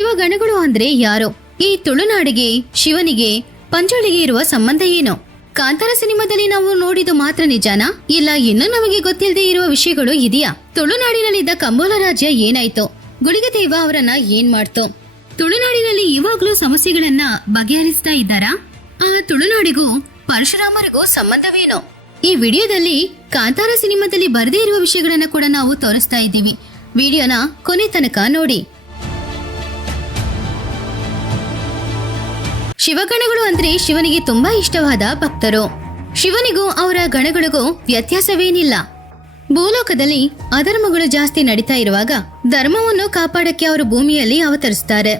ಶಿವಗಣಗಳು ಅಂದ್ರೆ ಯಾರು? ಈ ತುಳುನಾಡಿಗೆ, ಶಿವನಿಗೆ, ಪಂಜುಳಿಗೆ ಇರುವ ಸಂಬಂಧ ಏನು? ಕಾಂತಾರ ಸಿನಿಮಾದಲ್ಲಿ ನಾವು ನೋಡಿದ್ದು ಮಾತ್ರ ನಿಜಾನಾ? ಇಲ್ಲ ಇನ್ನೂ ನಮಗೆ ಗೊತ್ತಿಲ್ಲದೆ ಇರುವ ವಿಷಯಗಳು ಇದೆಯಾ? ತುಳುನಾಡಿನಲ್ಲಿದ್ದ ಕಂಬೋಲ ರಾಜ್ಯ ಏನಾಯ್ತು? ಗುಳಿಗ ದೇವ ಅವರನ್ನ ಏನ್ ಮಾಡ್ತು? ತುಳುನಾಡಿನಲ್ಲಿ ಇವಾಗ್ಲೂ ಸಮಸ್ಯೆಗಳನ್ನ ಬಗೆಹರಿಸ್ತಾ ಇದ್ದಾರಾ? ಆ ತುಳುನಾಡಿಗೂ ಪರಶುರಾಮರಿಗೂ ಸಂಬಂಧವೇನು? ಈ ವಿಡಿಯೋದಲ್ಲಿ ಕಾಂತಾರ ಸಿನಿಮಾದಲ್ಲಿ ಬರದೇ ಇರುವ ವಿಷಯಗಳನ್ನ ಕೂಡ ನಾವು ತೋರಿಸ್ತಾ ಇದ್ದೀವಿ. ವಿಡಿಯೋನ ಕೊನೆ ತನಕ ನೋಡಿ. ಶಿವಗಣಗಳು ಅಂದ್ರೆ ಶಿವನಿಗೆ ತುಂಬಾ ಇಷ್ಟವಾದ ಭಕ್ತರು. ಶಿವನಿಗೂ ಅವರ ಗಣಗಳಿಗೂ ವ್ಯತ್ಯಾಸವೇನಿಲ್ಲ. ಭೂಲೋಕದಲ್ಲಿ ಅಧರ್ಮಗಳು ಜಾಸ್ತಿ ನಡೀತಾ ಇರುವಾಗ ಧರ್ಮವನ್ನು ಕಾಪಾಡಕ್ಕೆ ಅವರು ಭೂಮಿಯಲ್ಲಿ ಅವತರಿಸ್ತಾರೆ.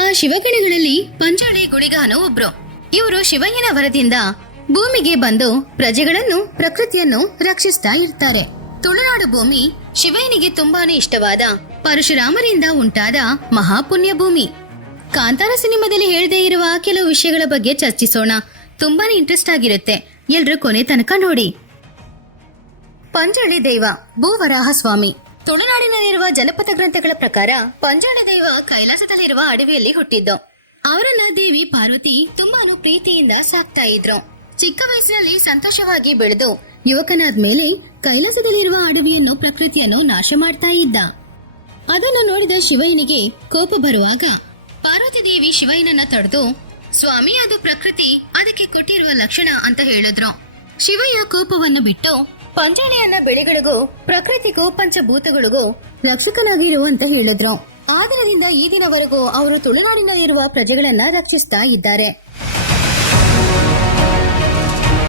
ಆ ಶಿವಗಣಗಳಲ್ಲಿ ಪಂಜಾಳಿ ಗುಳಿಗಾನು ಒಬ್ರು. ಇವರು ಶಿವಯ್ಯನ ವರದಿಂದ ಭೂಮಿಗೆ ಬಂದು ಪ್ರಜೆಗಳನ್ನು, ಪ್ರಕೃತಿಯನ್ನು ರಕ್ಷಿಸ್ತಾ ಇರ್ತಾರೆ. ತುಳುನಾಡು ಭೂಮಿ ಶಿವಯ್ಯನಿಗೆ ತುಂಬಾನೇ ಇಷ್ಟವಾದ ಪರಶುರಾಮರಿಂದ ಉಂಟಾದ ಮಹಾಪುಣ್ಯ ಭೂಮಿ. ಕಾಂತಾರ ಸಿನಿಮಾದಲ್ಲಿ ಹೇಳದೇ ಇರುವ ಕೆಲವು ವಿಷಯಗಳ ಬಗ್ಗೆ ಚರ್ಚಿಸೋಣ. ತುಂಬಾನೇ ಇಂಟ್ರೆಸ್ಟ್ ಆಗಿರುತ್ತೆ. ಎಲ್ರೂ ಕೊನೆ ತನಕ ನೋಡಿ. ಪಂಜಾಳಿ ದೈವ ಭೂವರಾಹ ಸ್ವಾಮಿ. ತುಳುನಾಡಿನಲ್ಲಿರುವ ಜನಪದ ಗ್ರಂಥಗಳ ಪ್ರಕಾರ ಪಂಜಾಳಿ ದೈವ ಕೈಲಾಸದಲ್ಲಿರುವ ಅಡವಿಯಲ್ಲಿ ಹುಟ್ಟಿದ್ದು. ಅವರನ್ನ ದೇವಿ ಪಾರ್ವತಿ ತುಂಬಾನು ಪ್ರೀತಿಯಿಂದ ಸಾಕ್ತಾ ಇದ್ರು. ಚಿಕ್ಕ ವಯಸ್ಸಿನಲ್ಲಿ ಸಂತೋಷವಾಗಿ ಬೆಳೆದು ಯುವಕನಾದ್ಮೇಲೆ ಕೈಲಾಸದಲ್ಲಿರುವ ಅಡವಿಯನ್ನು, ಪ್ರಕೃತಿಯನ್ನು ನಾಶ ಮಾಡ್ತಾ ಇದ್ದ. ಅದನ್ನು ನೋಡಿದ ಶಿವಯ್ಯನಿಗೆ ಕೋಪ ಬರುವಾಗ ಪಾರ್ವತಿ ದೇವಿ ಶಿವಯ್ಯನನ್ನ ತಡೆದು, ಸ್ವಾಮಿ ಅದು ಪ್ರಕೃತಿ, ಅದಕ್ಕೆ ಕೊಟ್ಟಿರುವ ಲಕ್ಷಣ ಅಂತ ಹೇಳಿದ್ರು. ಶಿವಯ್ಯ ಕೋಪವನ್ನು ಬಿಟ್ಟು ಪಂಜಾಳಿಯನ್ನ ಬೆಳೆಗಳಿಗೂ, ಪ್ರಕೃತಿಗೂ, ಪಂಚಭೂತಗಳಿಗೂ ರಕ್ಷಕನಾಗಿರು ಅಂತ ಹೇಳಿದ್ರು. ಆ ದಿನದಿಂದ ಈ ದಿನವರೆಗೂ ಅವರು ತುಳುನಾಡಿನಲ್ಲಿರುವ ಪ್ರಜೆಗಳನ್ನ ರಕ್ಷಿಸ್ತಾ ಇದ್ದಾರೆ.